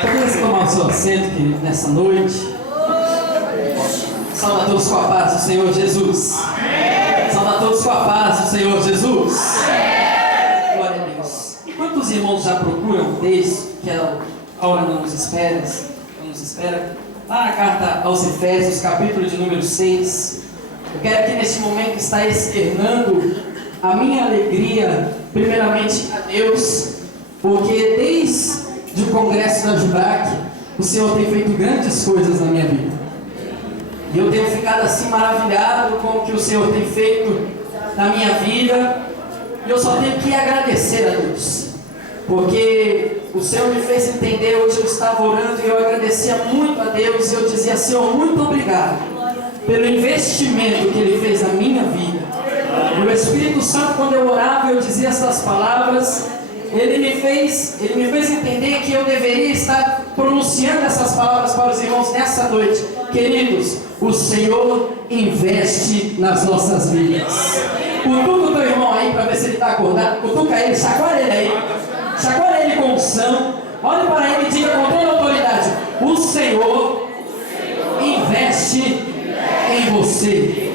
Podemos tomar o seu assento, querido, nessa noite. Salve a todos com a paz do Senhor Jesus. Salve a todos com a paz do Senhor Jesus. Glória a Deus. Quantos irmãos já procuram o texto que a hora não nos espera? Lá na carta aos Efésios, capítulo de número 6. Eu quero aqui neste momento estar externando a minha alegria, primeiramente a Deus, porque desde o congresso da Jubrac, o Senhor tem feito grandes coisas na minha vida. E eu tenho ficado assim maravilhado com o que o Senhor tem feito na minha vida. E eu só tenho que agradecer a Deus, porque o Senhor me fez entender. Hoje eu estava orando e eu agradecia muito a Deus. E eu dizia: Senhor, muito obrigado pelo investimento que Ele fez na minha vida. E o Espírito Santo, quando eu orava, eu dizia essas palavras. Ele me fez entender que eu deveria estar pronunciando essas palavras para os irmãos nessa noite. Queridos, o Senhor investe nas nossas vidas. Cutuca o teu irmão aí para ver se ele está acordado. Cutuca ele, chacoalha ele aí. Chacoalha ele com unção. Olhe para ele e diga com toda autoridade: o Senhor investe em você.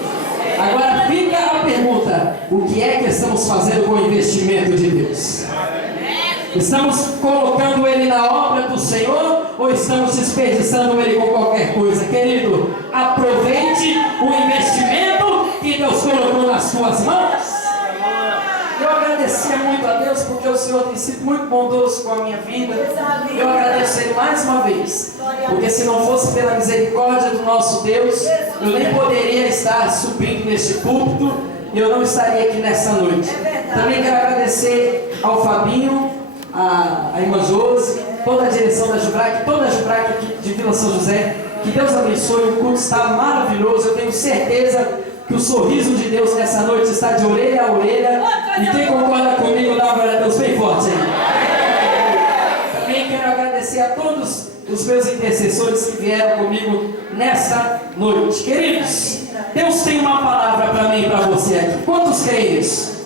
Agora fica a pergunta: o que é que estamos fazendo com o investimento de Deus? Estamos colocando ele na obra do Senhor ou estamos desperdiçando ele com qualquer coisa? Querido, aproveite o investimento que Deus colocou nas suas mãos. Eu agradecia muito a Deus porque o Senhor tem sido muito bondoso com a minha vida. Eu agradeço Ele mais uma vez, porque se não fosse pela misericórdia do nosso Deus, eu nem poderia estar subindo neste púlpito e eu não estaria aqui nessa noite. Também quero agradecer ao Fabinho, a irmã Josi, toda a direção da Jubrac, toda a Jubrac aqui de Vila São José. Que Deus abençoe, o culto está maravilhoso. Eu tenho certeza que o sorriso de Deus nessa noite está de orelha a orelha. E quem concorda comigo, dá uma glória a Deus bem forte aí. Também quero agradecer a todos os meus intercessores que vieram comigo nessa noite. Queridos, Deus tem uma palavra para mim e para você aqui. Quantos creem isso?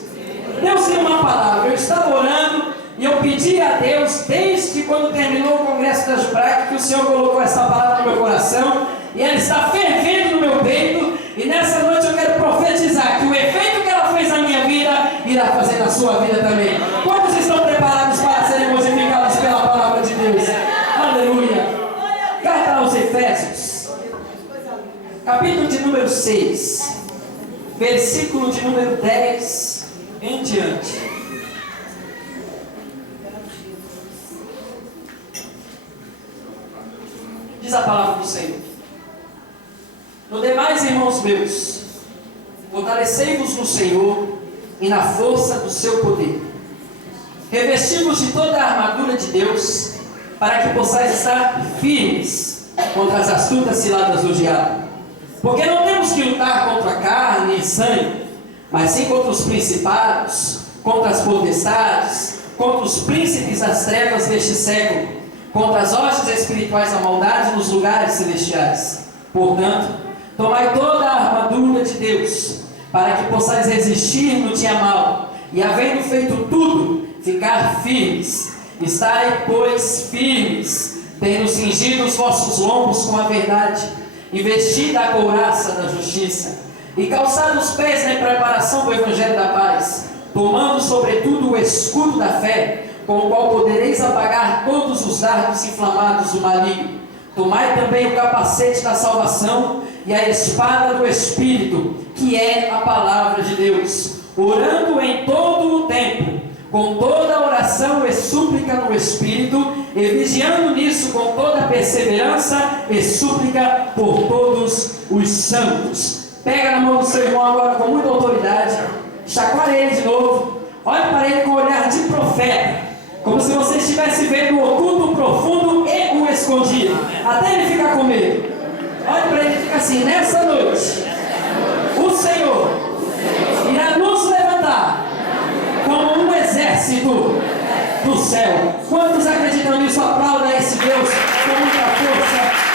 Deus tem uma palavra. Eu estava orando e eu pedi a Deus, desde quando terminou o congresso da Jubrac, que o Senhor colocou essa palavra no meu coração, e ela está fervendo no meu peito. E nessa noite eu quero profetizar que o efeito que ela fez na minha vida irá fazer na sua vida também. Quantos estão preparados para serem modificados pela palavra de Deus? Aleluia. Carta aos Efésios, capítulo de número 6, versículo de número 10 em diante. Diz a palavra do Senhor: no demais, irmãos meus, fortalecei-vos no Senhor e na força do seu poder. Revesti-vos de toda a armadura de Deus, para que possais estar firmes contra as astutas ciladas do diabo. Porque não temos que lutar contra a carne e sangue, mas sim contra os principados, contra as potestades, contra os príncipes das trevas deste século, contra as hostes espirituais da maldade nos lugares celestiais. Portanto, tomai toda a armadura de Deus, para que possais resistir no dia mau, e havendo feito tudo, ficar firmes. Estai, pois, firmes, tendo cingido os vossos lombos com a verdade, e vestida a couraça da justiça, e calçado os pés na preparação do evangelho da paz, tomando sobretudo o escudo da fé, com o qual podereis apagar todos os dardos inflamados do maligno. Tomai também o capacete da salvação e a espada do Espírito, que é a palavra de Deus, orando em todo o tempo, com toda a oração e súplica no Espírito, e vigiando nisso com toda a perseverança e súplica por todos os santos. Pega na mão do seu irmão agora com muita autoridade, chacoalha ele de novo, olhe para ele com um olhar de profeta, como se você estivesse vendo o oculto, o profundo e o escondido, até ele ficar com medo. Olhe para ele e fica assim: nessa noite, o Senhor irá nos levantar como um exército do céu. Quantos acreditam nisso? Aplauda esse Deus com muita força.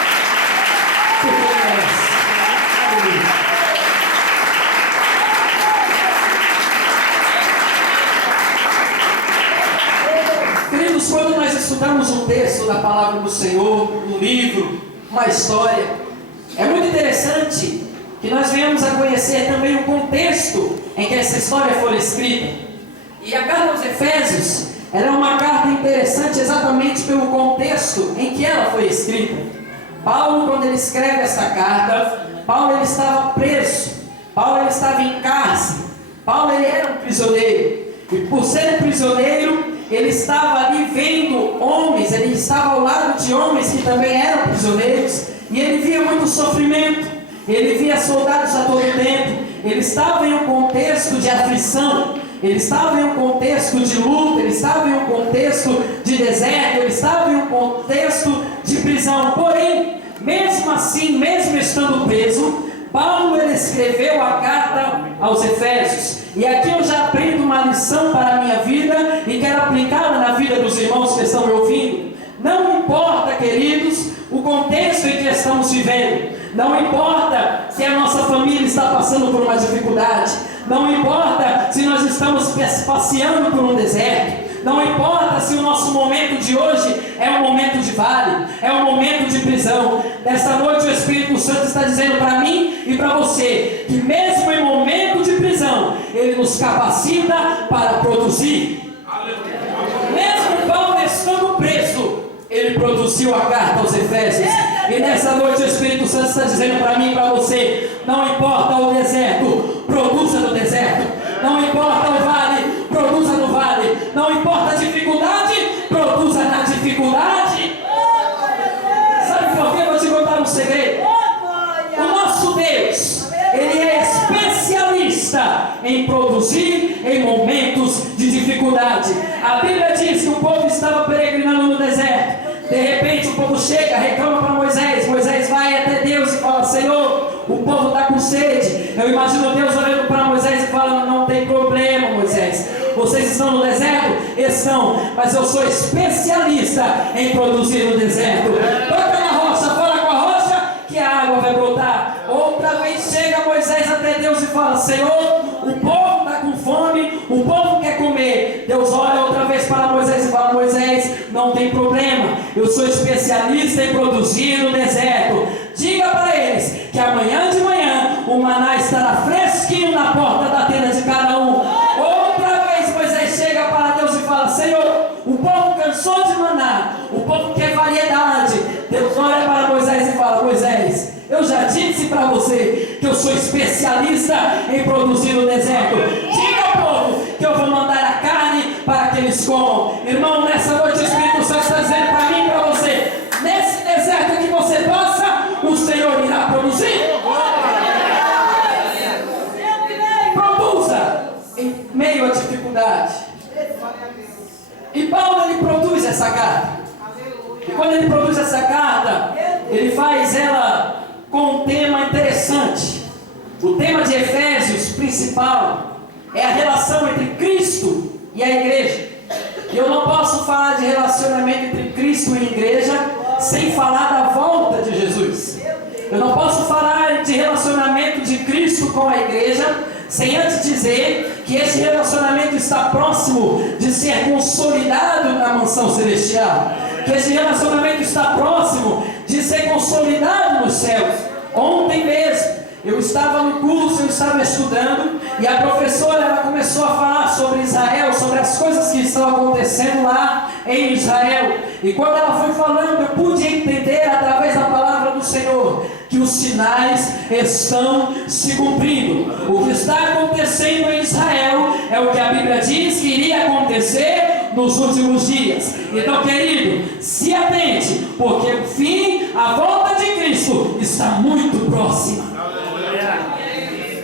Queridos, quando nós estudamos um texto da palavra do Senhor, um livro, uma história, é muito interessante que nós venhamos a conhecer também o contexto em que essa história foi escrita. E a carta aos Efésios, ela é uma carta interessante exatamente pelo contexto em que ela foi escrita. Paulo, quando ele escreve essa carta, Paulo ele estava preso, Paulo ele estava em cárcere, Paulo ele era um prisioneiro. E por ser prisioneiro, ele estava ali vendo homens, ele estava ao lado de homens que também eram prisioneiros, e ele via muito sofrimento, ele via soldados a todo tempo, ele estava em um contexto de aflição, ele estava em um contexto de luta, ele estava em um contexto de deserto, ele estava em um contexto de prisão. Porém, mesmo assim, mesmo estando preso, Paulo ele escreveu a carta aos Efésios. E aqui eu já aprendo uma lição para a minha vida e quero aplicá-la na vida dos irmãos que estão me ouvindo. Não importa, queridos, o contexto em que estamos vivendo. Não importa se a nossa família está passando por uma dificuldade. Não importa se nós estamos passeando por um deserto. Não importa se o nosso momento de hoje é um momento de vale, é um momento de prisão. Nesta noite o Espírito Santo está dizendo para mim e para você que mesmo em momento de prisão, Ele nos capacita para produzir. Mesmo Paulo estando preso, ele produziu a carta aos Efésios. E nessa noite o Espírito Santo está dizendo para mim e para você: não importa o deserto, produza no deserto. Não importa o vale, produza no vale. Não importa a dificuldade, produza na dificuldade. Sabe por quê? Vou te contar um segredo. O nosso Deus, Ele é especialista em produzir em momentos de dificuldade. A Bíblia diz que o povo estava peregrinando no deserto. De repente o povo chega, reclama para Moisés. Moisés vai até Deus e fala: Senhor, o povo está com sede. Eu imagino Deus olhando para Moisés e falando: não tem problema, Moisés, vocês estão no deserto? Estão, mas eu sou especialista em produzir no deserto. Toca na rocha, fala com a rocha que a água vai brotar. Outra vez chega Moisés até Deus e fala: Senhor, o povo está com fome, o povo quer comer. Deus olha outra vez para Moisés e fala: Moisés, não tem problema, eu sou especialista em produzir no deserto. Diga para eles que amanhã de manhã o maná estará fresquinho na porta da tenda de cada um. Outra vez Moisés chega para Deus e fala: Senhor, o povo cansou de maná, o povo quer variedade. Deus olha para Moisés e fala: Moisés, eu já disse para você que eu sou especialista em produzir no deserto. Diga ao povo que eu vou mandar a carne para que eles comam. Irmão, nessa noite o Espírito Santo está dizendo para mim e para você: nesse deserto que você passa, o Senhor irá produzir. Produza em meio à dificuldade. E Paulo ele produz essa carta. E quando ele produz essa carta, ele faz ela com um tema interessante. O tema de Efésios principal é a relação entre Cristo e a igreja. E eu não posso falar de relacionamento entre Cristo e a igreja sem falar da volta de Jesus. Eu não posso falar de relacionamento de Cristo com a igreja sem antes dizer que esse relacionamento está próximo de ser consolidado na mansão celestial. Que esse relacionamento está próximo de ser consolidado nos céus. Ontem mesmo eu estava no curso, eu estava estudando, e a professora ela começou a falar sobre Israel, sobre as coisas que estão acontecendo lá em Israel. E quando ela foi falando, eu pude entender através da palavra do Senhor que os sinais estão se cumprindo. O que está acontecendo em Israel é o que a Bíblia diz que iria acontecer nos últimos dias. Então, querido, se atente, porque o fim, a volta de Cristo está muito próxima.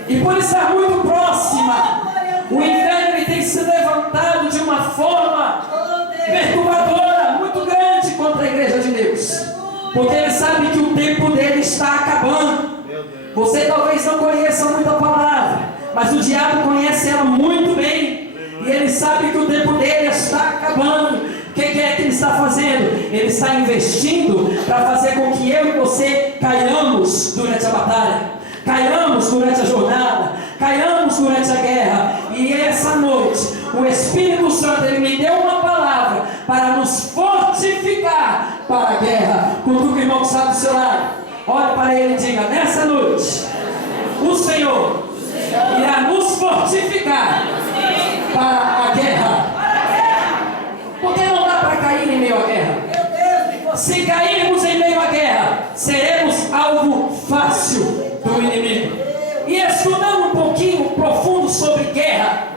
E por estar muito próxima, o inferno tem se levantado de uma forma perturbadora, muito grande contra a igreja de Deus, porque ele sabe que o tempo dele está acabando. Você talvez não conheça muito a palavra, mas o diabo conhece ela muito bem, e ele sabe que o tempo dele está acabando. O que é que ele está fazendo? Ele está investindo para fazer com que eu e você caiamos durante a batalha, caiamos durante a jornada, caiamos durante a guerra. E essa noite o Espírito Santo ele me deu uma palavra para nos fortificar para a guerra. Cutuca o irmão que está do seu lado, olhe para ele e diga: nessa noite, o Senhor irá nos fortificar para a guerra. Porque não dá para cair em meio à guerra. Se cairmos em meio à guerra, seremos alvo fácil do inimigo. E estudando um pouquinho profundo sobre guerra,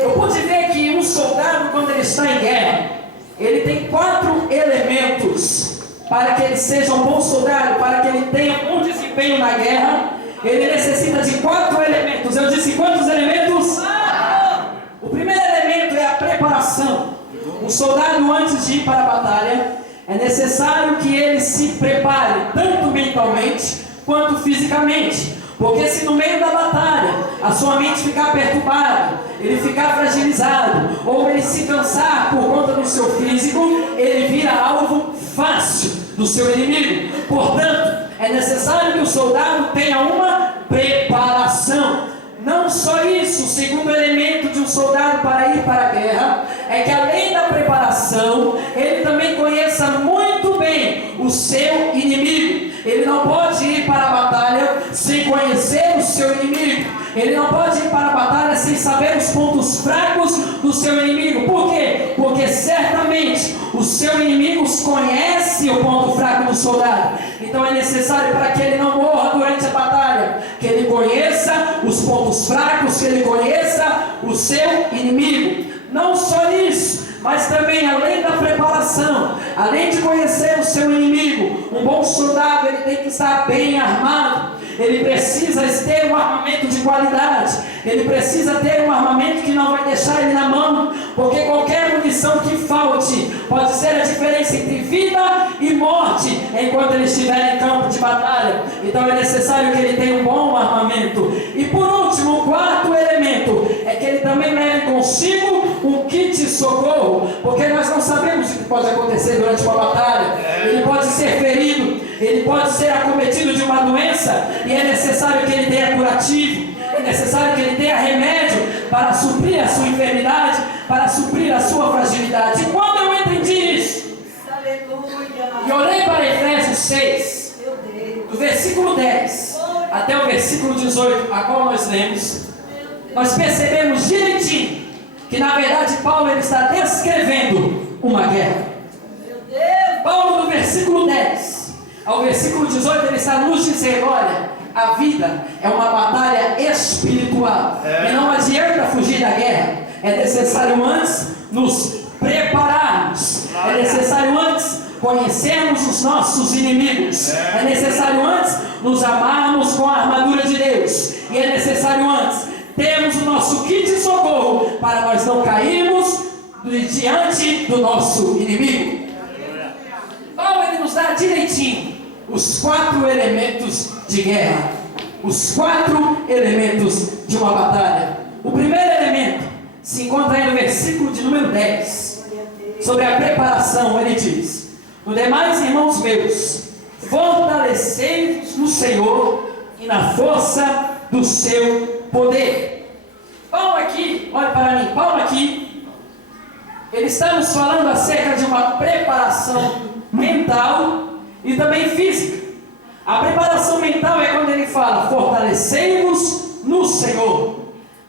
eu pude ver que um soldado, quando ele está em guerra, ele tem 4 elementos para que ele seja um bom soldado, para que ele tenha um desempenho na guerra. Ele necessita de 4 elementos. Eu disse quantos elementos? O primeiro elemento é a preparação. Um soldado, antes de ir para a batalha, é necessário que ele se prepare, tanto mentalmente quanto fisicamente. Porque se no meio da batalha a sua mente ficar perturbada, ele ficar fragilizado, ou ele se cansar por conta do seu físico, ele vira alvo fácil do seu inimigo. Portanto, é necessário que o soldado tenha uma preparação. Não só isso, o segundo elemento de um soldado para ir para a guerra é que, além da preparação, ele também conheça muito bem o seu inimigo. Ele não pode ir para a batalha sem conhecer o seu inimigo. Ele não pode ir para a batalha sem saber os pontos fracos do seu inimigo. Por quê? Porque certamente o seu inimigo conhece o ponto fraco do soldado. Então é necessário, para que ele não morra durante a batalha, que ele conheça os pontos fracos, que ele conheça o seu inimigo. Não só isso, mas também, além da preparação, além de conhecer o seu inimigo, um bom soldado ele tem que estar bem armado. Ele precisa ter um armamento de qualidade. Ele precisa ter um armamento que não vai deixar ele na mão, porque qualquer munição que falte pode ser a diferença entre vida e morte enquanto ele estiver em campo de batalha. Então é necessário que ele tenha um bom armamento. E por último, o quarto elemento é que ele também leve consigo um kit de socorro, porque nós não sabemos o que pode acontecer durante uma batalha. Ele pode ser ferido, ele pode ser acometido de uma doença, e é necessário que ele tenha curativo, é necessário que ele tenha remédio para suprir a sua enfermidade, para suprir a sua fragilidade. E quando eu entendi isso, e olhei para Efésios 6, do versículo 10 até o versículo 18, a qual nós lemos, nós percebemos direitinho que, na verdade, Paulo ele está descrevendo uma guerra. Paulo, do versículo 10 ao versículo 18, ele está nos dizendo: olha, a vida é uma batalha espiritual, e não adianta fugir da guerra. É necessário antes nos prepararmos, é necessário antes conhecermos os nossos inimigos, é necessário antes nos amarmos com a armadura de Deus, e é necessário antes termos o nosso kit de socorro para nós não cairmos diante do nosso inimigo. Paulo ele nos dá direitinho os 4 elementos de guerra, os 4 elementos de uma batalha. O primeiro elemento se encontra aí no versículo de número 10, sobre a preparação. Ele diz: no demais, irmãos meus, fortalecei-vos no Senhor e na força do seu poder. Paulo aqui, olha para mim, Paulo aqui, ele está nos falando acerca de uma preparação mental e também física. A preparação mental é quando ele fala: fortalecei-vos no Senhor.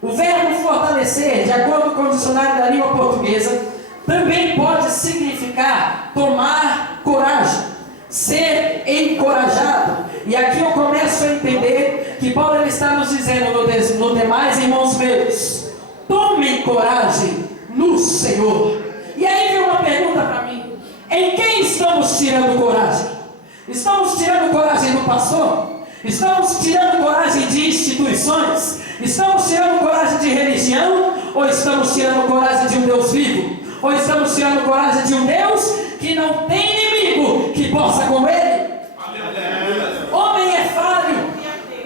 O verbo fortalecer, de acordo com o dicionário da língua portuguesa, também pode significar tomar coragem, ser encorajado. E aqui eu começo a entender que Paulo ele está nos dizendo no demais, irmãos meus, tomem coragem no Senhor. E aí vem uma pergunta para mim: em quem estamos tirando coragem? Estamos tirando coragem do pastor? Estamos tirando coragem de instituições? Estamos tirando coragem de religião? Ou estamos tirando coragem de um Deus vivo? Ou estamos tirando coragem de um Deus que não tem inimigo que possa com ele? Homem é falho,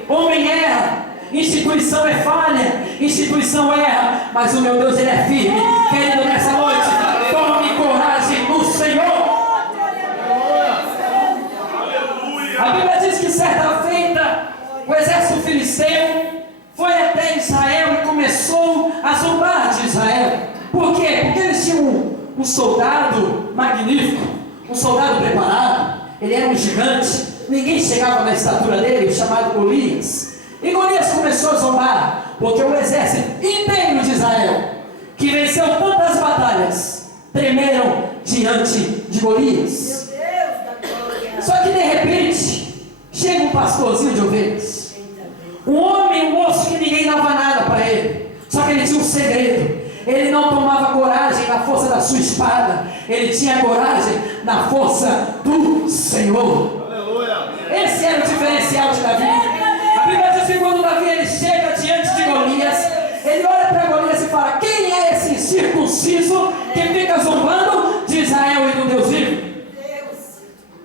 homem erra, instituição é falha, instituição erra, mas o meu Deus ele é firme. Querido, nessa noite, tome coragem no Senhor. A Bíblia diz que certa feita o exército filisteu foi até Israel e começou a zombar de Israel. Por quê? Porque eles tinham um soldado magnífico, um soldado preparado, ele era um gigante, ninguém chegava na estatura dele, chamado Golias. E Golias começou a zombar, porque o exército inteiro de Israel, que venceu tantas batalhas, tremeram diante de Golias. Só que de repente, chega um pastorzinho de ovelhas, um homem, um moço que ninguém dava nada para ele, só que ele tinha um segredo. Ele não tomava coragem na força da sua espada, ele tinha coragem na força do Senhor. Aleluia. Esse era o diferencial de Davi. A Bíblia diz que quando Davi ele chega diante de Golias, ele olha para Golias e fala: quem é esse incircunciso que fica zombando de Israel e do Deus vivo?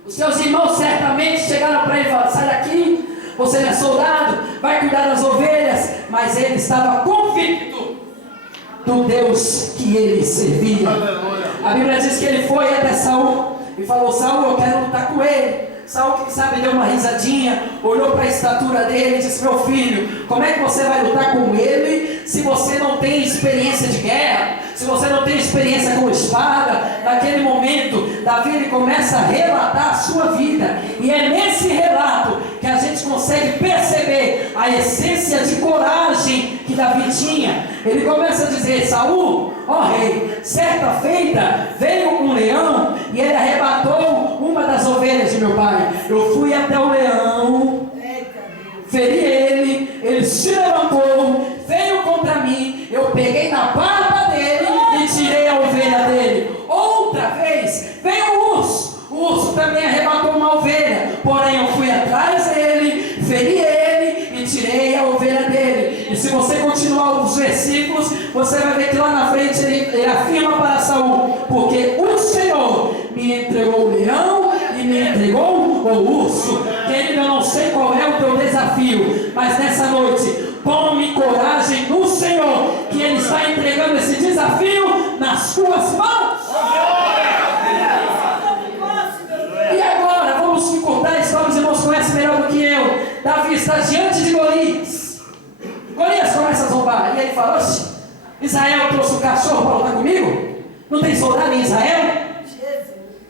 Os seus irmãos certamente chegaram para ele e falaram: sai daqui, você não é soldado, vai cuidar das ovelhas. Mas ele estava convicto do Deus que ele servia. A Bíblia diz que ele foi até Saul e falou: Saul, eu quero lutar com ele. Saul, quem sabe, deu uma risadinha, olhou para a estatura dele e disse: meu filho, como é que você vai lutar com ele se você não tem experiência de guerra, se você não tem experiência com espada? Naquele momento, Davi ele começa a relatar a sua vida, e é nesse relato que a gente consegue perceber a essência de coragem que Davi tinha. Ele começa a dizer: Saul, ó rei, certa feita veio um leão e ele arrebatou uma das ovelhas de meu pai. Eu fui até o leão, feri ele, ele se levantou, veio contra mim, eu peguei na barba dele e tirei a ovelha dele. Outra vez veio o urso também arrebatou uma ovelha, porém eu fui atrás dele, feri ele e tirei a ovelha dele. E se você continuar os versículos, você vai ver que lá na frente ele afirma para Saul: porque o Senhor me entregou o leão e me entregou o urso. Querido, eu não sei qual é o teu desafio, mas nessa noite, tome coragem no Senhor, que Ele está entregando esse desafio nas tuas mãos. E agora, vamos encurtar a história, os irmãos conhecem melhor do que eu. Davi está diante de Golias. Golias começa a zombar, e ele fala: oxe, Israel trouxe um cachorro para lutar comigo? Não tem soldado em Israel?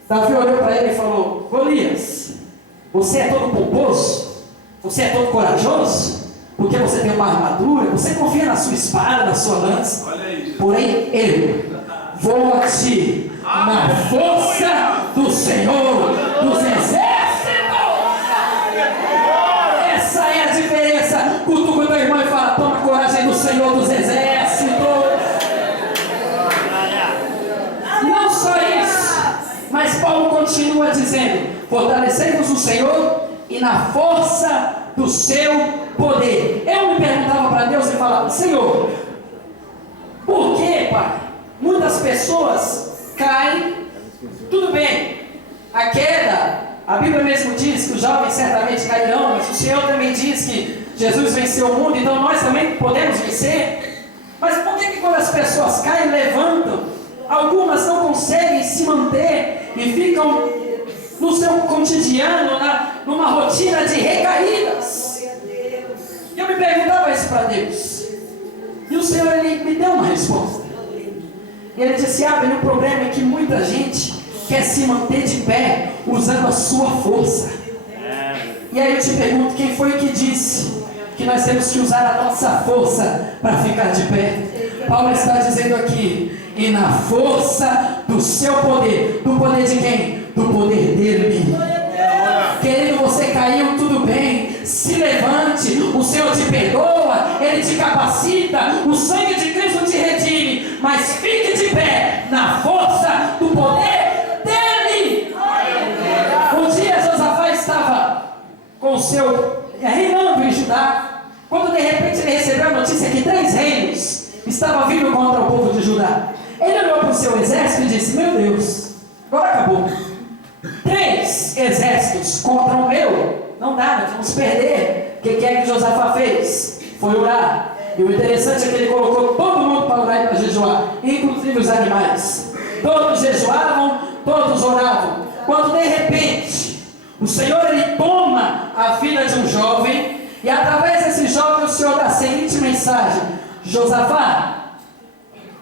Davi olhou para ele e falou: Golias, você é todo pomposo? Você é todo corajoso? Porque você tem uma armadura, você confia na sua espada, na sua lança. Porém eu vou a ti na força do Senhor dos exércitos. Essa é a diferença. Cutuca o teu irmão e fala: toma coragem do Senhor dos exércitos. Não só isso, mas Paulo continua dizendo: fortalecei-vos no Senhor e na força do seu poder. Eu me perguntava para Deus e falava: Senhor, por que, Pai, muitas pessoas caem? Tudo bem, a queda, a Bíblia mesmo diz que os jovens certamente cairão, mas o Senhor também diz que Jesus venceu o mundo, então nós também podemos vencer. Mas por que quando as pessoas caem, levantam, algumas não conseguem se manter e ficam no seu cotidiano, numa rotina de recaídas? E eu me perguntava isso para Deus, e o Senhor ele me deu uma resposta. E ele disse: Abner, o problema é que muita gente quer se manter de pé usando a sua força. E aí eu te pergunto: quem foi que disse que nós temos que usar a nossa força para ficar de pé? Paulo está dizendo aqui: e na força do seu poder. Do poder de quem? Do poder dele. Querido, você caiu, tudo bem, se levante, o Senhor te perdoa, Ele te capacita, o sangue de Cristo te redime, mas fique de pé na força do poder dele. Um dia Josafá estava com o seu reinando em Judá, quando de repente ele recebeu a notícia que 3 reinos estavam vindo contra o povo de Judá. Ele olhou para o seu exército e disse: meu Deus, agora acabou. 3 exércitos contra o meu, não dá, nós vamos perder. O que é que Josafá fez? Foi orar. E o interessante é que ele colocou todo mundo para orar e para jejuar, inclusive os animais. Todos jejuavam, todos oravam. Quando de repente o Senhor ele toma a vida de um jovem, e através desse jovem o Senhor dá a seguinte mensagem: Josafá,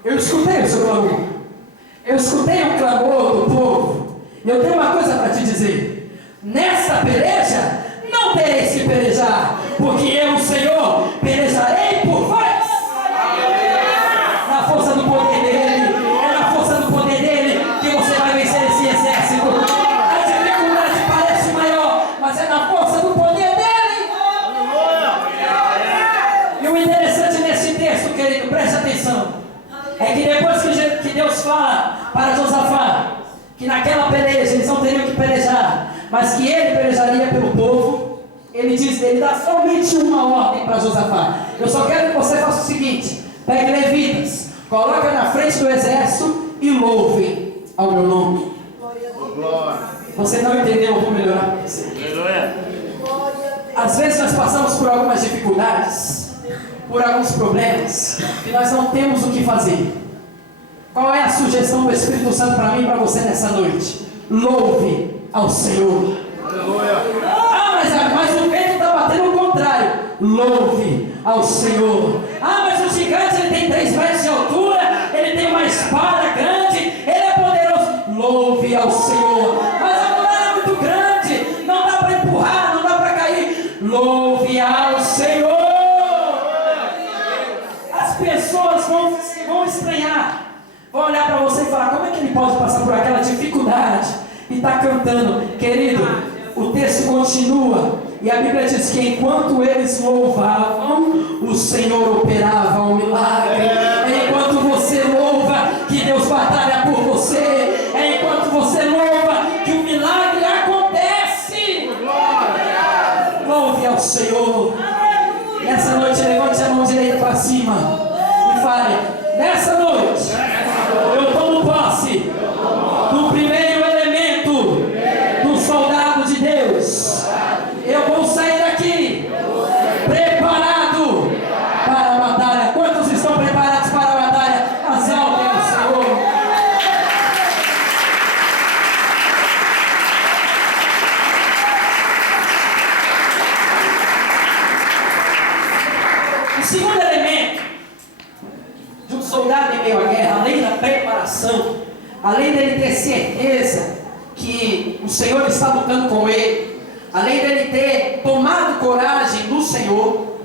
eu escutei o seu clamor, Eu escutei um clamor do povo, e eu tenho uma coisa para te dizer: nesta peleja não tereis que pelejar, porque eu, o Senhor, pelejarei por vós. Na força do poder dele, é na força do poder dele que você vai vencer esse exército. A dificuldade parece maior, mas é na força do poder dele. E o interessante nesse texto, querido, preste atenção, é que depois que Deus fala para Josafá que naquela peleja eles não teriam que pelejar, mas que ele pelejaria pelo povo, ele dá somente uma ordem para Josafá. Eu só quero que você faça o seguinte: pegue levitas, coloca na frente do exército e louve ao meu nome. Você não entendeu? Eu vou melhorar para você. Às vezes nós passamos por algumas dificuldades, por alguns problemas, que nós não temos o que fazer. Qual é a sugestão do Espírito Santo para mim e para você nessa noite? Louve ao Senhor. Mas o vento está batendo o contrário. Louve ao Senhor. Mas o gigante ele tem 3 metros de altura, ele tem uma espada grande, ele é poderoso. Louve ao Senhor. Mas a muralha é muito grande, não dá para empurrar, não dá para cair. Louve ao Senhor. As pessoas vão estranhar, vão olhar para você e falar: como é que ele pode passar por aquela dificuldade e está cantando? Querido, o texto continua e a Bíblia diz que enquanto eles louvavam, o Senhor operava um milagre. Enquanto você louva, que Deus batalha por você. Enquanto você louva, que o milagre acontece. Louve ao Senhor. Nessa noite levante a mão direita para cima e fale: nessa noite eu tomo posse do primeiro elemento do soldado de Deus. Eu vou sair daqui preparado para a batalha. Quantos estão preparados para a batalha? Exaltem ao Senhor. O segundo elemento de um soldado em meio à guerra, além da preparação, além dele ter certeza que o Senhor está lutando com ele, além dele ter tomado coragem do Senhor,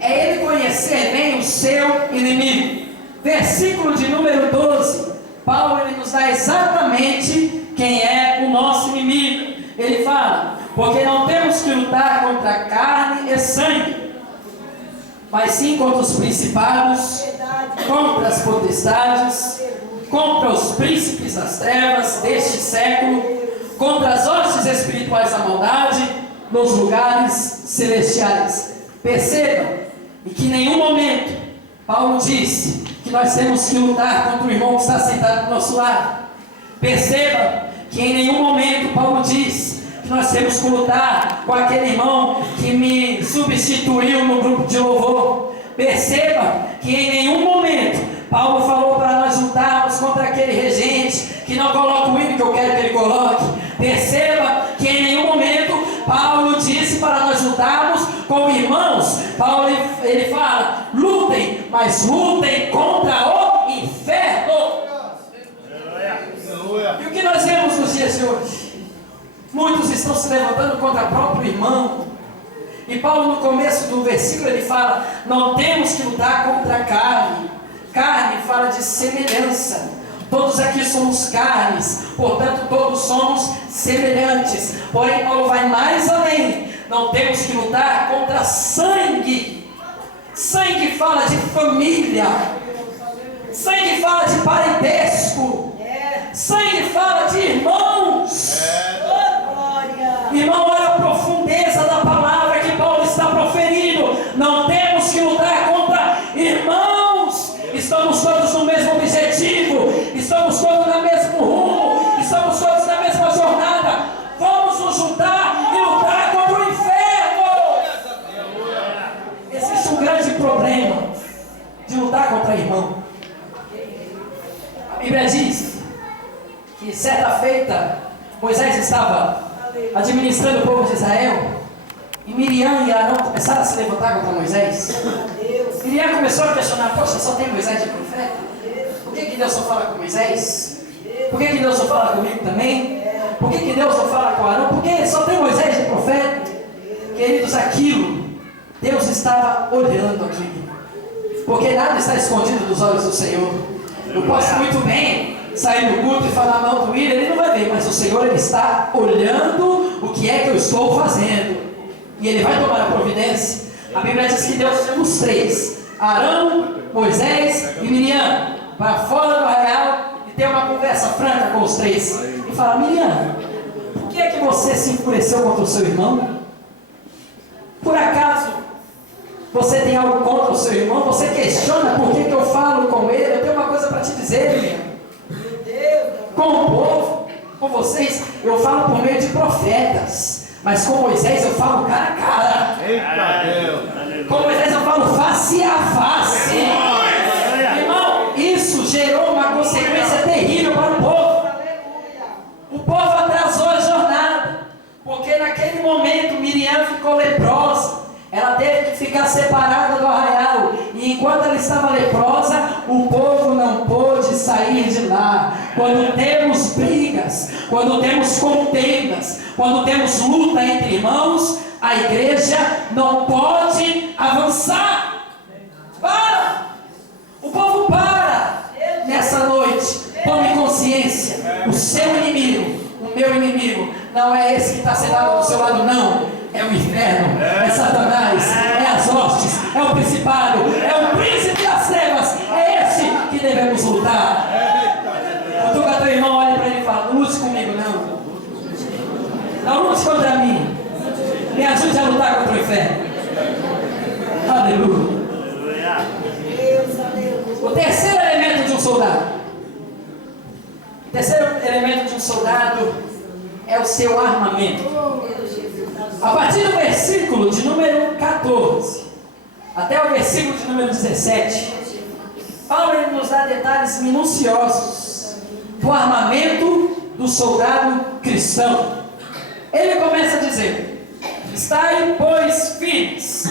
é ele conhecer bem o seu inimigo. Versículo de número 12, Paulo ele nos dá exatamente quem é o nosso inimigo. Ele fala: porque não temos que lutar contra carne e sangue, mas sim contra os principados, contra as potestades, contra os príncipes das trevas deste século, contra as hostes espirituais da maldade nos lugares celestiais. Percebam que em nenhum momento Paulo disse que nós temos que lutar contra o irmão que está sentado do nosso lado. Perceba que em nenhum momento Paulo diz que nós temos que lutar com aquele irmão que me substituiu no grupo de louvor. Perceba que em nenhum momento Paulo falou para nós lutarmos contra aquele regente que não coloca o hino que eu quero que ele coloque. Perceba que em nenhum momento Paulo disse para nós lutarmos com irmãos. Paulo ele fala: lutem, mas lutem contra o inferno. E o que nós vemos nos dias de hoje? Muitos estão se levantando contra o próprio irmão. E Paulo, no começo do versículo, ele fala: não temos que lutar contra a carne. Carne fala de semelhança. Todos aqui somos carnes, portanto todos somos semelhantes. Porém Paulo vai mais além: não temos que lutar contra sangue. Sangue fala de família, sangue fala de parentesco, sangue fala de irmãos. Irmão, olha a profundeza da palavra que Paulo está proferindo. Não temos que lutar contra irmãos. Estamos todos no mesmo objetivo, estamos todos no mesmo rumo, estamos todos na mesma jornada. Vamos nos juntar e lutar contra o inferno. Existe um grande problema de lutar contra irmão. A Bíblia diz que certa feita Moisés estava administrando o povo de Israel, e Miriam e Arão começaram a se levantar contra Moisés. Miriam começou a questionar: poxa, só tem Moisés de profeta? Por que Deus só fala com Moisés? Por que Deus não fala comigo também? Por que Deus não fala com Arão? Porque só tem Moisés de profeta. Queridos, aquilo, Deus estava olhando aquilo. Porque nada está escondido dos olhos do Senhor. Eu posso muito bem sair do culto e falar mal do William, ele não vai ver, mas o Senhor, ele está olhando o que é que eu estou fazendo. E ele vai tomar a providência. A Bíblia diz que Deus chama os três: Arão, Moisés e Miriam, para fora do arraial e ter uma conversa franca com os três. E fala: Miriam, por que é que você se enfureceu contra o seu irmão? Por acaso você tem algo contra o seu irmão? Você questiona por que eu falo com ele? Eu tenho uma coisa para te dizer, Miriam. Com o povo, com vocês, eu falo por meio de profetas. Mas com Moisés eu falo cara a cara. Com Moisés eu falo face a face. Irmão, isso gerou uma consequência terrível para o povo. O povo atrasou a jornada, porque naquele momento Miriam ficou leprosa. Ela teve que ficar separada do arraial. E enquanto ela estava leprosa, o povo não pôde sair de lá. Quando temos brigas, quando temos contendas, quando temos luta entre irmãos, a igreja não pode avançar. Para! O povo para! Nessa noite, tome consciência. O seu inimigo, o meu inimigo, não é esse que está sentado do seu lado, não. É o inferno, é Satanás, é as hostes, é o principado, é o príncipe das trevas. É esse que devemos lutar. Cutuca teu irmão, olha para ele e fala: não lute comigo, não. Não lute contra mim. Me ajude a lutar contra o inferno. Aleluia. O terceiro elemento de um soldado. O terceiro elemento de um soldado é o seu armamento. A partir do versículo de número 14 até o versículo de número 17, Paulo nos dá detalhes minuciosos do armamento do soldado cristão. Ele começa dizendo: estai, pois, firmes,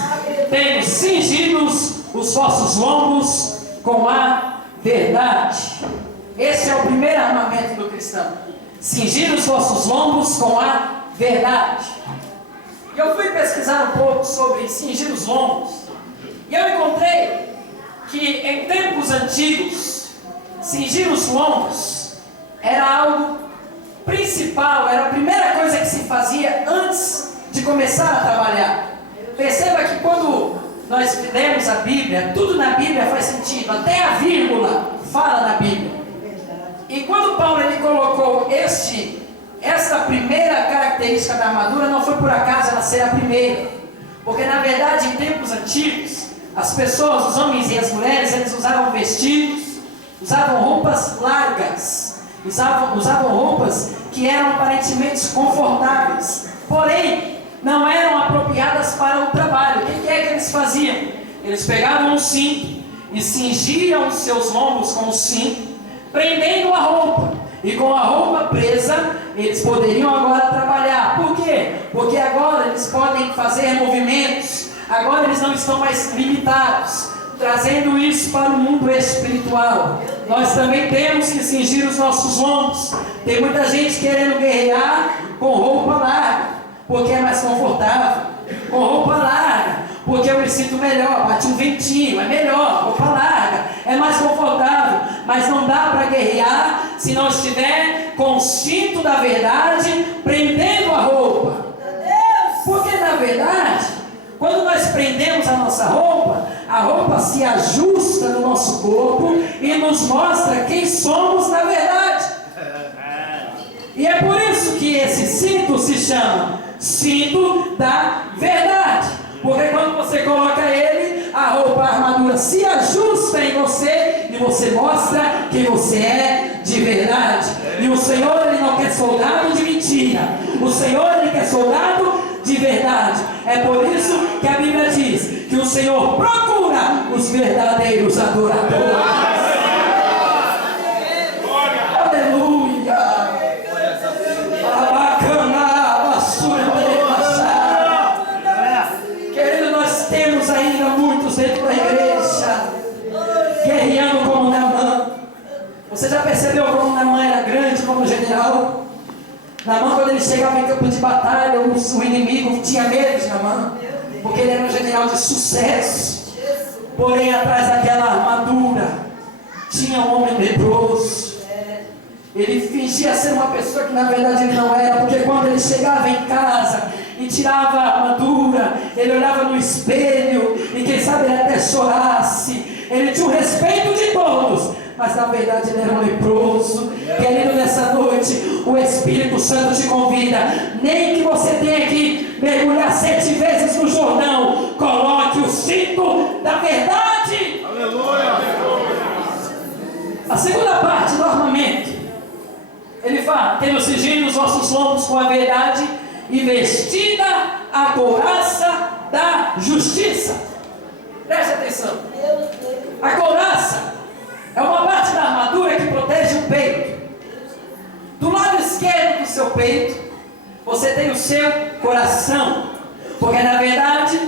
tendo cingidos os vossos lombos com a verdade. Esse é o primeiro armamento do cristão: cingir os vossos lombos com a verdade. E eu fui pesquisar um pouco sobre cingir os lombos, e eu encontrei que em tempos antigos, cingir os lombos era algo principal, era a primeira coisa que se fazia antes de começar a trabalhar. Perceba que quando nós lemos a Bíblia, tudo na Bíblia faz sentido, até a vírgula fala na Bíblia. E quando Paulo ele colocou esta primeira característica da armadura, não foi por acaso ela ser a primeira, porque na verdade em tempos antigos as pessoas, os homens e as mulheres, eles usavam vestidos, usavam roupas largas, usavam roupas que eram aparentemente confortáveis, porém não eram apropriadas para o trabalho. O que é que eles faziam? Eles pegavam um cinto e cingiam os seus lombos com o cinto, prendendo a roupa. E com a roupa presa, eles poderiam agora trabalhar. Por quê? Porque agora eles podem fazer movimentos. Agora eles não estão mais limitados. Trazendo isso para o mundo espiritual. Nós também temos que cingir os nossos lombos. Tem muita gente querendo guerrear com roupa larga, porque é mais confortável. Com roupa larga, porque eu me sinto melhor, bate um ventinho, é melhor, roupa larga, é mais confortável. Mas não dá para guerrear se não estiver com o cinto da verdade prendendo a roupa. Porque na verdade, quando nós prendemos a nossa roupa, a roupa se ajusta no nosso corpo e nos mostra quem somos na verdade. E é por isso que esse cinto se chama cinto da verdade. Porque quando você coloca ele, a roupa, a armadura se ajusta em você e você mostra quem você é de verdade. E o Senhor, ele não quer soldado de mentira. O Senhor, ele quer soldado de verdade. É por isso que a Bíblia diz que o Senhor procura os verdadeiros adoradores. Dentro da igreja, guerreando como Naamã. Você já percebeu como Naamã era grande? Naamã, quando ele chegava em campo de batalha, o inimigo tinha medo de Naamã, porque ele era um general de sucesso. Porém, atrás daquela armadura tinha um homem leproso. Ele fingia ser uma pessoa que na verdade ele não era, porque quando ele chegava em casa e tirava a armadura, ele olhava no espelho e quem sabe ele até chorasse. Ele tinha o respeito de todos, mas na verdade ele era um leproso. Querido, nessa noite o Espírito Santo te convida, nem que você tenha que mergulhar 7 vezes no Jordão, coloque o cinto da verdade. Aleluia. A segunda parte do armamento, ele fala: tendo cingido os vossos lombos com a verdade e vestida a couraça da justiça. Preste atenção. A couraça é uma parte da armadura que protege o peito. Do lado esquerdo do seu peito, você tem o seu coração, porque na verdade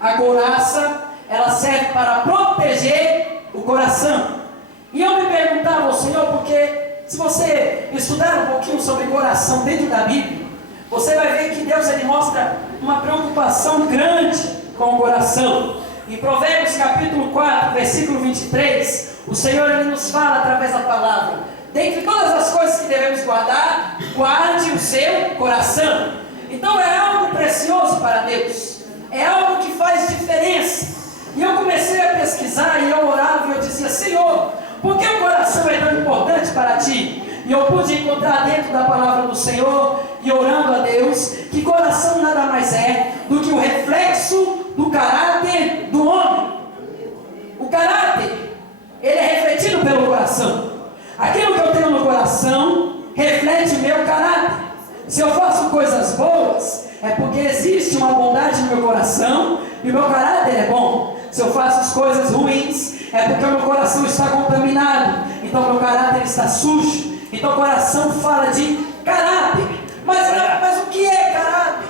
a couraça, ela serve para proteger o coração. E eu me perguntava ao Senhor, porque se você estudar um pouquinho sobre coração dentro da Bíblia, você vai ver que Deus, ele mostra uma preocupação grande com o coração. Em Provérbios capítulo 4, versículo 23, o Senhor, ele nos fala através da palavra: dentre todas as coisas que devemos guardar, guarde o seu coração. Então é algo precioso para Deus, é algo que faz diferença. E eu comecei a pesquisar e eu orava e eu dizia: Senhor, por que o coração é tão importante para ti? E eu pude encontrar dentro da palavra do Senhor, e orando a Deus, que coração nada mais é do que o reflexo do caráter do homem. O caráter, ele é refletido pelo coração. Aquilo que eu tenho no coração reflete o meu caráter. Se eu faço coisas boas, é porque existe uma bondade no meu coração e o meu caráter é bom. Se eu faço as coisas ruins, é porque o meu coração está contaminado, então o meu caráter está sujo. Então o coração fala de caráter. Mas o que é caráter?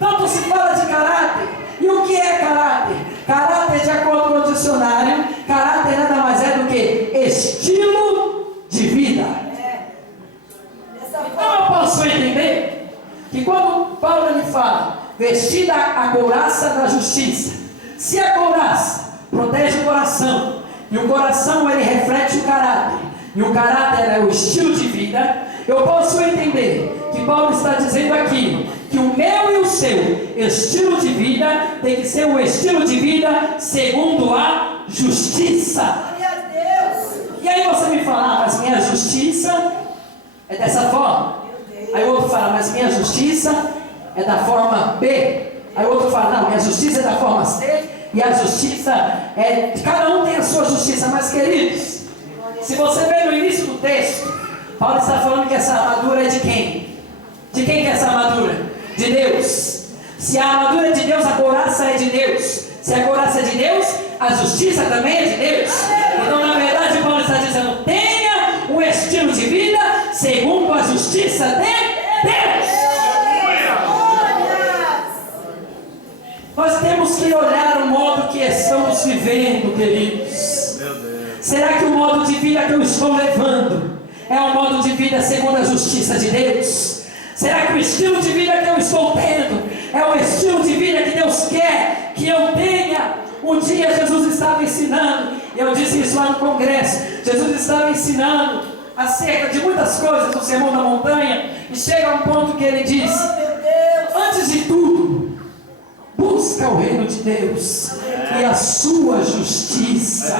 Tanto se fala de caráter. E o que é caráter? Caráter, de acordo com o dicionário, caráter nada mais é do que estilo de vida. Então eu posso entender que quando Paulo lhe fala vestida a couraça da justiça, se a couraça protege o coração, e o coração ele reflete o caráter, e o caráter é o estilo de vida, eu posso entender que Paulo está dizendo aqui que o meu e o seu estilo de vida tem que ser um estilo de vida segundo a justiça. E aí você me fala: mas minha justiça é dessa forma. Aí o outro fala: mas minha justiça é da forma B. Aí o outro fala: não, minha justiça é da forma C. E a justiça é... cada um tem a sua justiça. Mas queridos, se você ver no início do texto, Paulo está falando que essa armadura é de quem? De quem que é essa armadura? De Deus. Se a armadura é de Deus, a couraça é de Deus. Se a couraça é de Deus, a justiça também é de Deus. Então na verdade Paulo está dizendo: tenha um estilo de vida segundo a justiça de Deus. Nós temos que olhar o modo que estamos vivendo, queridos. Será que o modo de vida que eu estou levando é um modo de vida segundo a justiça de Deus? Será que o estilo de vida que eu estou tendo é o estilo de vida que Deus quer que eu tenha? Um dia Jesus estava ensinando, e eu disse isso lá no congresso, Jesus estava ensinando acerca de muitas coisas no Sermão da Montanha, e chega a um ponto que ele diz: antes de tudo, busca o reino de Deus e a sua justiça.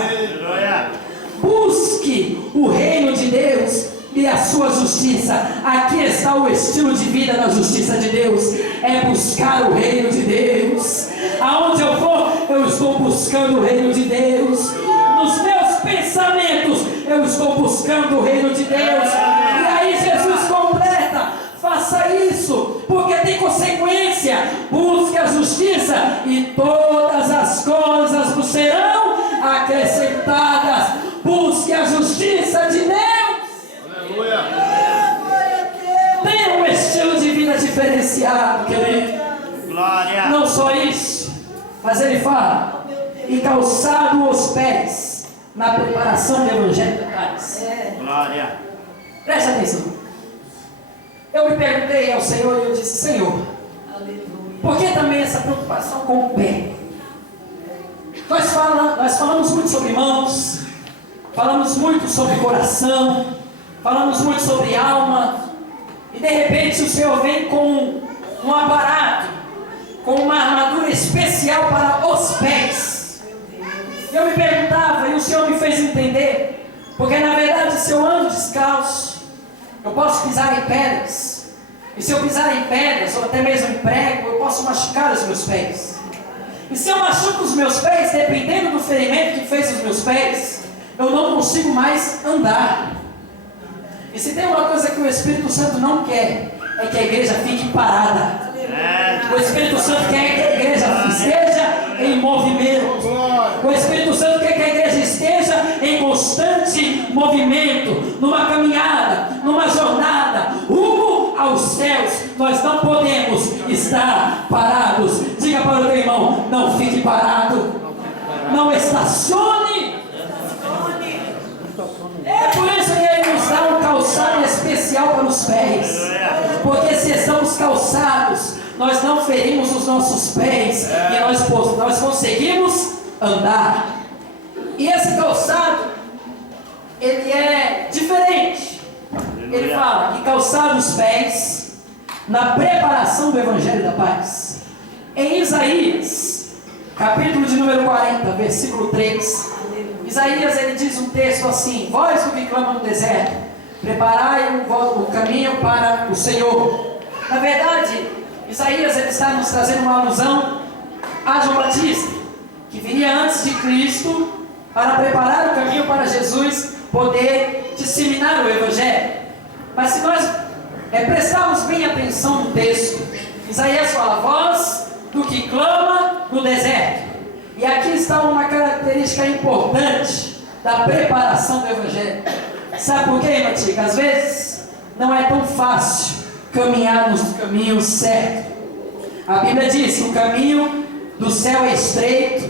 Busque o reino de Deus e a sua justiça. Aqui está o estilo de vida da justiça de Deus: é buscar o reino de Deus. Aonde eu vou, eu estou buscando o reino de Deus. Nos meus pensamentos, eu estou buscando o reino de Deus. E aí Jesus completa: faça isso, porque tem consequência. Busque a justiça e todas as coisas vos serão acrescentadas. Busque a justiça de Deus. Aleluia. Tenha um estilo de vida diferenciado, querido. Glória. Não só isso, mas ele fala: e calçado os pés na preparação do evangelho da paz. Glória. Preste atenção. Eu me perguntei ao Senhor e eu disse: Senhor, por que também essa preocupação com o pé? Nós falamos muito sobre mãos, falamos muito sobre coração, falamos muito sobre alma, e de repente o Senhor vem com um aparato, com uma armadura especial para os pés. Eu me perguntava, e o Senhor me fez entender, porque na verdade, se eu ando descalço, eu posso pisar em pedras, e se eu pisar em pedras, ou até mesmo em prego, eu posso machucar os meus pés. E se eu machuco os meus pés, dependendo do ferimento que fez os meus pés, eu não consigo mais andar. E se tem uma coisa que o Espírito Santo não quer, é que a igreja fique parada. O Espírito Santo quer que a igreja esteja em movimento. O Espírito Santo quer que a igreja esteja em constante movimento, numa caminhada, numa jornada, rumo aos céus. Nós não podemos estar parados. Diga para o teu irmão: não fique parado, não estacione. É por isso que Ele nos dá um calçado especial para os pés, porque se estamos calçados, nós não ferimos os nossos pés e nós conseguimos andar. E esse calçado, ele é diferente. Ele fala que calçar os pés na preparação do Evangelho da Paz. Em Isaías, capítulo de número 40, versículo 3, Isaías, ele diz um texto assim: vós do que clama no deserto, preparai o caminho para o Senhor. Na verdade, Isaías, ele está nos trazendo uma alusão a João Batista, que viria antes de Cristo para preparar o caminho para Jesus poder disseminar o Evangelho. Mas se nós prestarmos bem atenção no texto, Isaías fala: vós do que clama no deserto. E aqui está uma característica importante da preparação do Evangelho. Sabe por quê, Matica? Às vezes não é tão fácil caminhar nos caminhos certos. A Bíblia diz que o caminho do céu é estreito,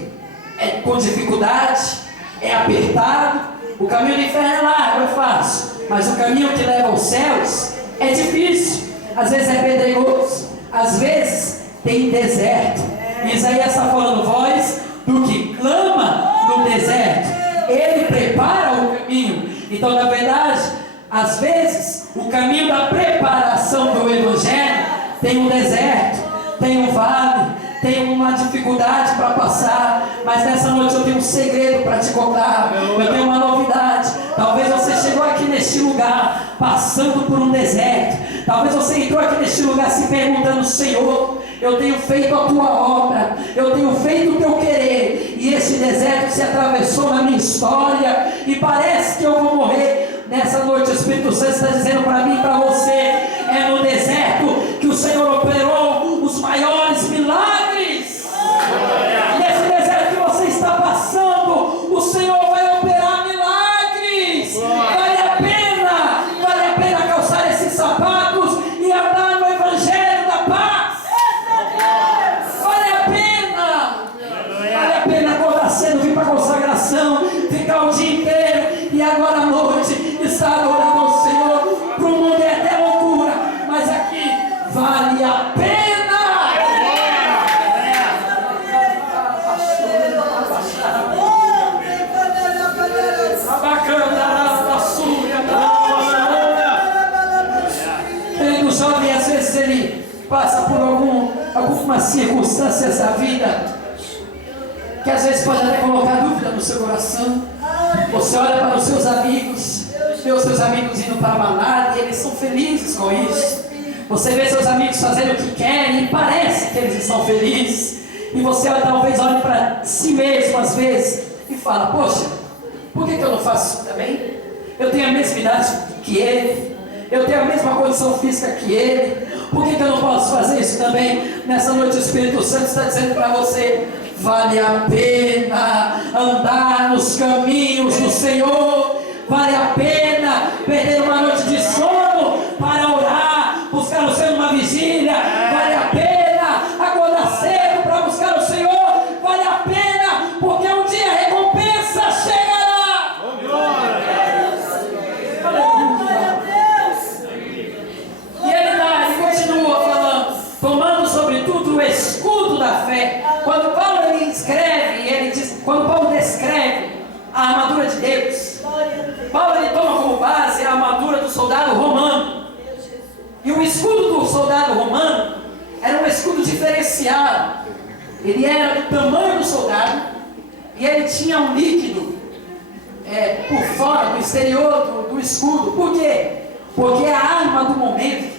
é com dificuldade, é apertado. O caminho do inferno é largo, é fácil, mas o caminho que leva aos céus é difícil. Às vezes é pedregoso, às vezes tem deserto. E Isaías está falando: vós do que clama no deserto, Ele prepara o caminho. Então, na verdade, às vezes o caminho da preparação do Evangelho tem um deserto, tem um vale, tem uma dificuldade para passar. Mas nessa noite eu tenho um segredo para te contar. Eu tenho uma novidade. Talvez você chegou aqui neste lugar passando por um deserto. Talvez você entrou aqui neste lugar se perguntando: Senhor, eu tenho feito a tua obra, eu tenho feito o teu querer, e esse deserto se atravessou na minha história e parece que eu vou morrer. Nessa noite o Espírito Santo está dizendo para mim e para você: é no deserto que o Senhor operou os maiores milagres. Nesse deserto que você está passando, o Senhor vai operar milagres. Vale a pena calçar esses sapatos e andar no Evangelho da Paz. Vale a pena acordar cedo, vir para a consagração, ficar o dia inteiro e agora à noite estar adorando ao Senhor. Para o mundo é até loucura, mas aqui vale a pena. O jovem, às vezes, ele passa por algumas circunstâncias da vida que às vezes pode até colocar dúvida no seu coração. Você olha para os seus amigos, vê os seus amigos indo para a balada e eles são felizes com isso. Você vê seus amigos fazendo o que querem e parece que eles estão felizes. E você talvez olhe para si mesmo às vezes e fala: poxa, por que eu não faço isso também? Eu tenho a mesma idade que ele, eu tenho a mesma condição física que ele, por que eu não posso fazer isso também? Nessa noite o Espírito Santo está dizendo para você: vale a pena andar nos caminhos do Senhor. Vale a pena perder uma noite de sono para orar, buscar o Senhor numa vigília. Vale a pena acordar cedo para buscar o Senhor. Vale a pena, porque um dia a recompensa chegará. E Ele E o escudo do soldado romano era um escudo diferenciado. Ele era do tamanho do soldado e ele tinha um líquido por fora, no exterior do escudo. Por quê? Porque a arma do momento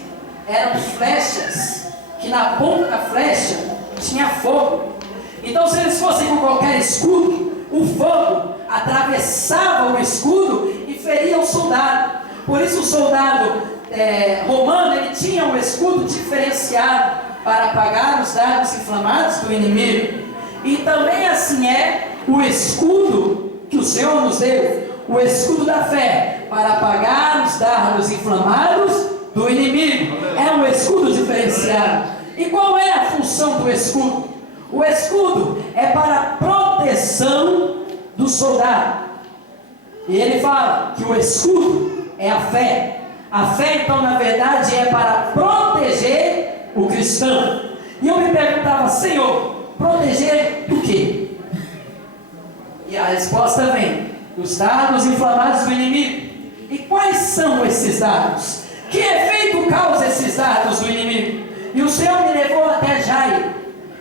eram flechas, que na ponta da flecha tinha fogo. Então, se eles fossem com qualquer escudo, o fogo atravessava o escudo e feria o soldado. Por isso o soldado romano, ele tinha um escudo diferenciado para apagar os dardos inflamados do inimigo. E também assim é o escudo que o Senhor nos deu, o escudo da fé, para apagar os dardos inflamados do inimigo. É um escudo diferenciado. E qual é a função do escudo? O escudo é para a proteção do soldado. E ele fala que o escudo é a fé. A fé, então, na verdade, é para proteger o cristão. E eu me perguntava: Senhor, proteger do quê? E a resposta vem: dos dardos inflamados do inimigo. E quais são esses dardos? Que efeito causa esses dardos do inimigo? E o Senhor me levou até Jairo.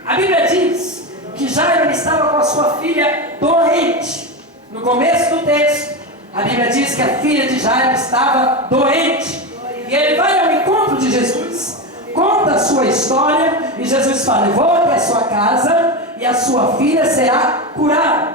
A Bíblia diz que Jairo estava com a sua filha doente. No começo do texto, a Bíblia diz que a filha de Jairo estava doente. E ele vai ao encontro de Jesus, conta a sua história, e Jesus fala: eu vou até a sua casa e a sua filha será curada.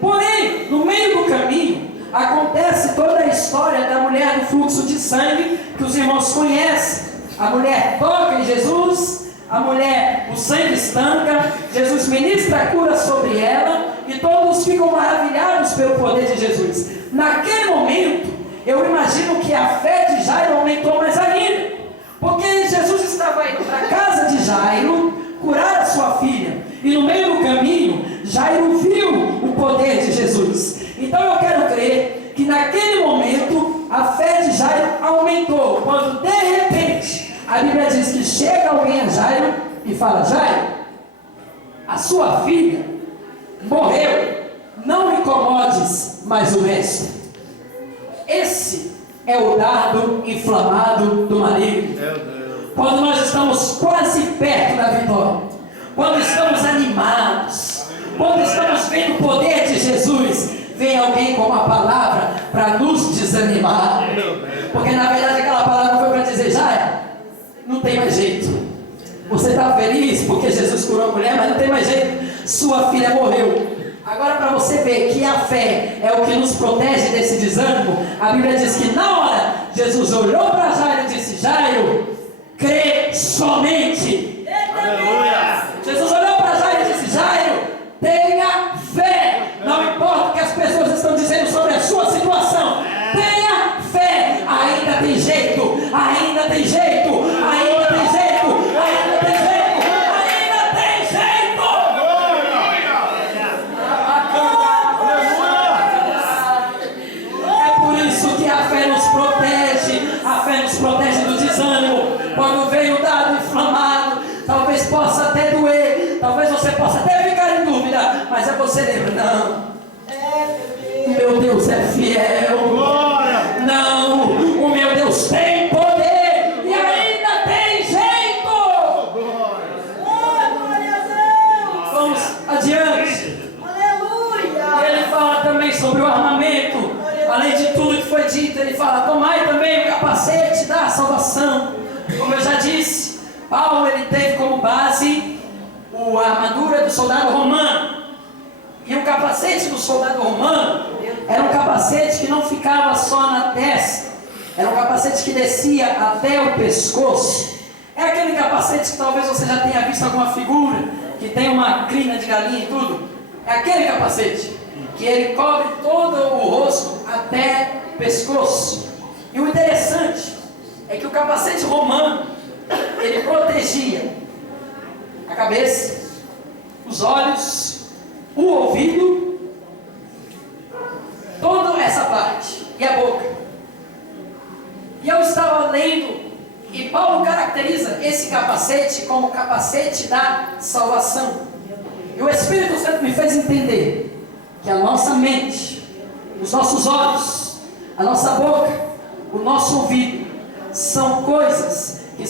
Porém, no meio do caminho, acontece toda a história da mulher do fluxo de sangue, que os irmãos conhecem. A mulher toca em Jesus, a mulher, o sangue estanca, Jesus ministra a cura sobre ela, e todos ficam maravilhados pelo poder de Jesus. Naquele momento, eu imagino que a fé de Jairo aumentou mais ainda, porque Jesus estava indo para a casa de Jairo curar a sua filha, e no meio do caminho, Jairo viu o poder de Jesus. Então eu quero crer que naquele momento a fé de Jairo aumentou, quando de repente a Bíblia diz que chega alguém a Jairo e fala: Jairo, a sua filha morreu, não incomodes mais o mestre. Esse é o dardo inflamado do maligno. Quando nós estamos quase perto da vitória, quando estamos animados, quando estamos vendo o poder de Jesus, vem alguém com uma palavra para nos desanimar. Porque na verdade aquela palavra foi para dizer: Jairo, não tem mais jeito. Você está feliz porque Jesus curou a mulher, mas não tem mais jeito. Sua filha morreu. Agora, para você ver que a fé é o que nos protege desse desânimo, a Bíblia diz que na hora Jesus olhou para Jairo e disse: Jairo, crê somente. Aleluia. Jesus olhou para Jairo e disse: Jairo, tenha fé. Não importa o que as pessoas estão dizendo sobre a sua situação, tenha fé. Ainda tem jeito, ainda tem jeito, ainda tem jeito, ainda tem jeito, ainda tem jeito. É por isso que a fé nos protege do desânimo. Quando vem o dardo inflamado, talvez possa até doer, talvez você possa até ficar em dúvida, mas é você lembra: não, o meu Deus é fiel. Não, o meu Deus tem poder e ainda tem jeito. Vamos adiante. E ele fala também sobre o armamento. Além de tudo que foi dito, ele fala: tomai também o capacete da salvação. Como eu já disse, Paulo ele teve como base a armadura do soldado romano. E o capacete do soldado romano era um capacete que não ficava só na testa, era um capacete que descia até o pescoço. É aquele capacete que talvez você já tenha visto alguma figura, que tem uma crina de galinha e tudo. É aquele capacete que ele cobre todo o rosto até o pescoço. E o interessante é que o capacete romano, ele protegia a cabeça, os olhos, o ouvido, toda essa parte, e a boca. E eu estava lendo, e Paulo caracteriza esse capacete como o capacete da salvação. E o Espírito Santo me fez entender que a nossa mente, os nossos olhos, a nossa boca, o nosso ouvido, são coisas que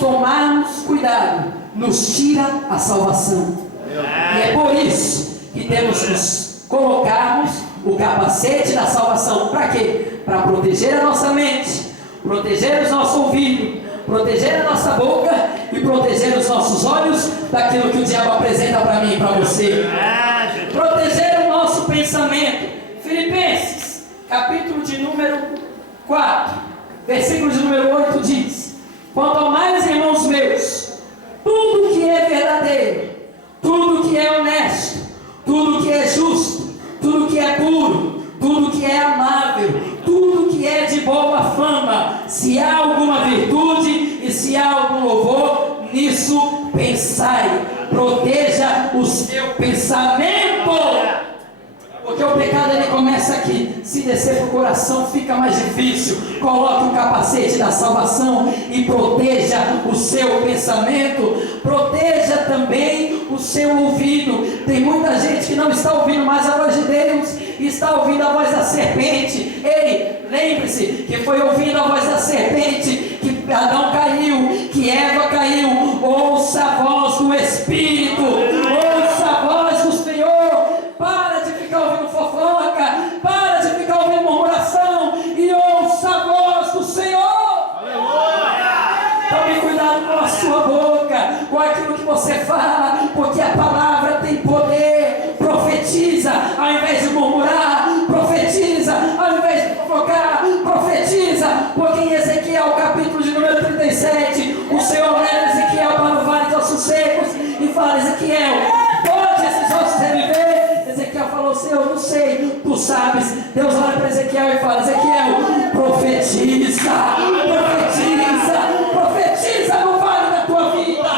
tomarmos cuidado, nos tira a salvação. E é por isso que temos que nos colocarmos o capacete da salvação. Para quê? Para proteger a nossa mente, proteger os nossos ouvidos, proteger a nossa boca e proteger os nossos olhos daquilo que o diabo apresenta para mim e para você. Proteger o nosso pensamento. Filipenses, capítulo de número 4, versículo de número 8 diz: quanto ao mais, irmãos meus, tudo que é verdadeiro, tudo que é honesto, tudo que é justo, tudo que é puro, tudo que é amável, tudo que é de boa fama, se há alguma virtude e se há algum louvor, nisso pensai. Proteja o seu pensamento, porque o pecado ele começa aqui. Se descer para o coração fica mais difícil. Coloque o capacete da salvação e proteja o seu pensamento. Proteja também o seu ouvido. Tem muita gente que não está ouvindo mais a voz de Deus, está ouvindo a voz da serpente. Ei, lembre-se que foi ouvindo a voz da serpente que Adão caiu, que Eva caiu. Ouça a voz do Espírito, ouça a voz do Senhor. Para de ficar ouvindo fofoca, para de ficar ouvindo murmuração e ouça a voz do Senhor. Aleluia! Tome cuidado com a sua boca, com aquilo que você fala, porque a palavra tem poder. Profetiza ao invés de murmurar, profetiza ao invés de fofocar, profetiza, porque em Ezequiel capítulo de número 37, o Senhor leva Ezequiel para o vale de ossos secos e fala: Ezequiel, pode esses ossos reviver? Ezequiel falou: Senhor, não sei, tu sabes. Deus olha para Ezequiel e fala: Ezequiel, profetiza, profetiza, profetiza no vale da tua vida.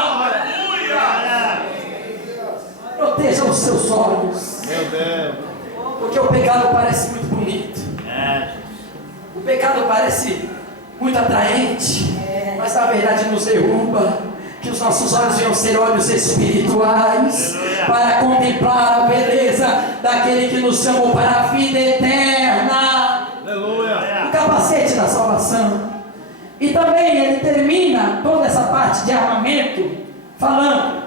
Proteja os seus olhos, meu Deus, porque o pecado parece muito bonito, o pecado parece muito atraente, mas na verdade nos derruba. Que os nossos olhos venham ser olhos espirituais, para contemplar a beleza daquele que nos chamou para a vida eterna. Aleluia. O capacete da salvação. E também ele termina toda essa parte de armamento falando: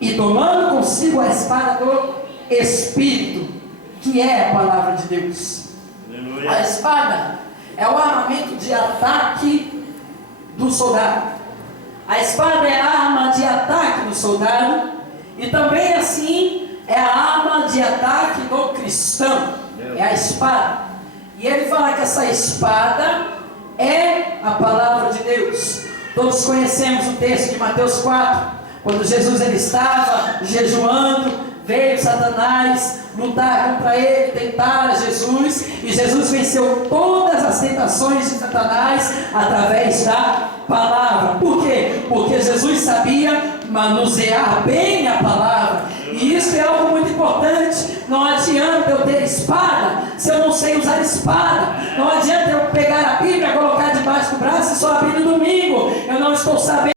e tomando consigo a espada do Espírito, que é a palavra de Deus. Aleluia. A espada é o armamento de ataque do soldado. A espada é a arma de ataque do soldado, e também assim é a arma de ataque do cristão. É a espada. E ele fala que essa espada é a palavra de Deus. Todos conhecemos o texto de Mateus 4, quando Jesus ele estava jejuando, veio Satanás lutar contra ele, tentar a Jesus, e Jesus venceu todas as tentações de Satanás através da palavra. Por quê? Porque Jesus sabia manusear bem a palavra, e isso é algo muito importante. Não adianta eu ter espada se eu não sei usar espada. Não adianta eu pegar a Bíblia, colocar debaixo do braço e só abrir no domingo. Eu não estou sabendo